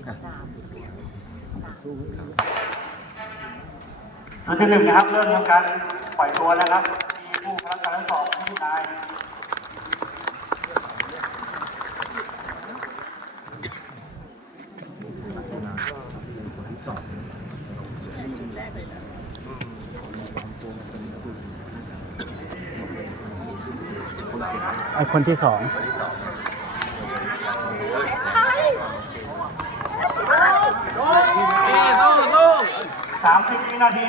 ชุดที่หนึ่งนะครับ เริ่มทำการปล่อยตัวนะครับมีผู้พนักงานทั้งสองผู้นายไอคนที่สอง สามสิบวินาที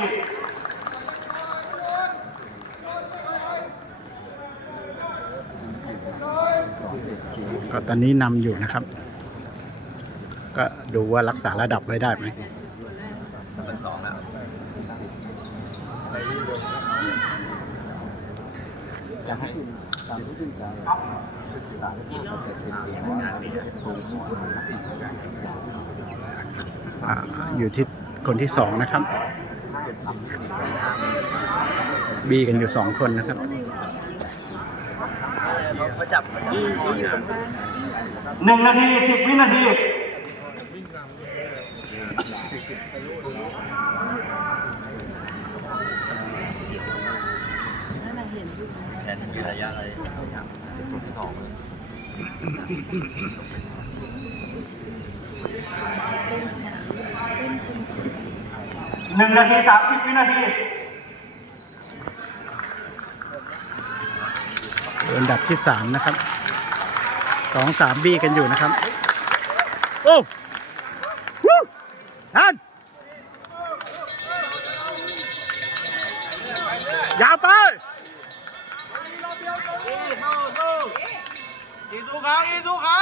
ก็ตอนนี้นำอยู่นะครับ ก็ดูว่ารักษาระดับไว้ได้ไหมอ่าอยู่ที่ คนที่สองนะครับ บีกันอยู่สองคนนะครับหนึ่งนาทีสิบวินาทีแทนมีระยะอะไรตัวที่สอง หนึ่งนาทีสามสิบวินาทีอันดับที่สามนะครับสองสามบีกันอยู่นะครับ โอ้วู้ทันยาวไปอีสู้เขาอีสู้เขา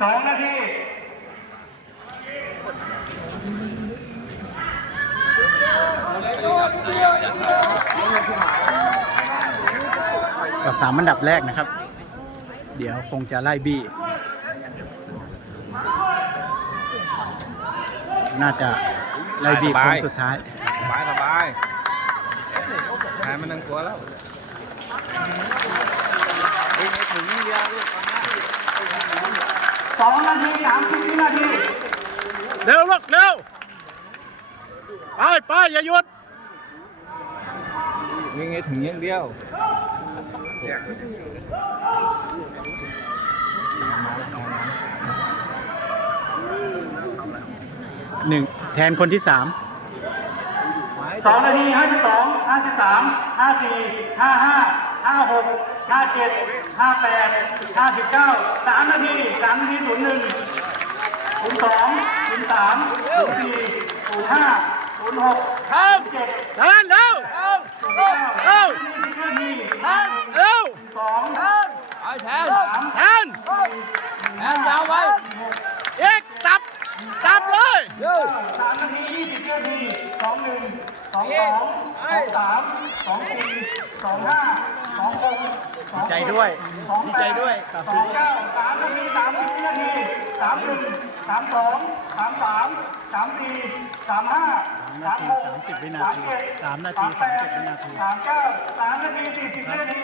สองนาทีก็สามอันดับแรกนะครับ เดี๋ยวคงจะไล่บี้ น่าจะไล่บี้คนสุดท้ายสบายสบายหายมันนั่งตัวแล้ว สองนาทีสามสิบวินาทีเร็วลูกเร็วไปไปอย่าหยุดวิ่งให้ถึงอย่างเดียวหนึ่งแทนคนที่สามสองนาทีห้าสิบสองห้าสิบสามห้าสี่ห้าห้า ห้าหกห้าเจ็ดห้าแปดห้าสิบเก้าสามนาทีสามนาทีศูนย์หนึ่งศูนย์สองศูนย์สามศูนย์สี่ศูนย์ห้าศูนย์หกศูนย์เจ็ดแทนเร็วศูนย์เก้าเร็วสิบนาทีเร็วสองแทนแทนแทนยาวไว้เอกจับจับเลยสามนาทียี่สิบนาที สองหนึ่งสองสองสองสามสองสี่สองห้าสองหกสองใจด้วยสองดีแปใจด้วยกับสองเก้าสามนาทีสามสิบวินาทีสามหนึ่งสามสองสามสามสามสี่สามห้าสามหกสามสิบวินาทีเจ็ดสามนาทีสามสิบวินาทีสามเก้าสามนาทีสี่สิบวินาที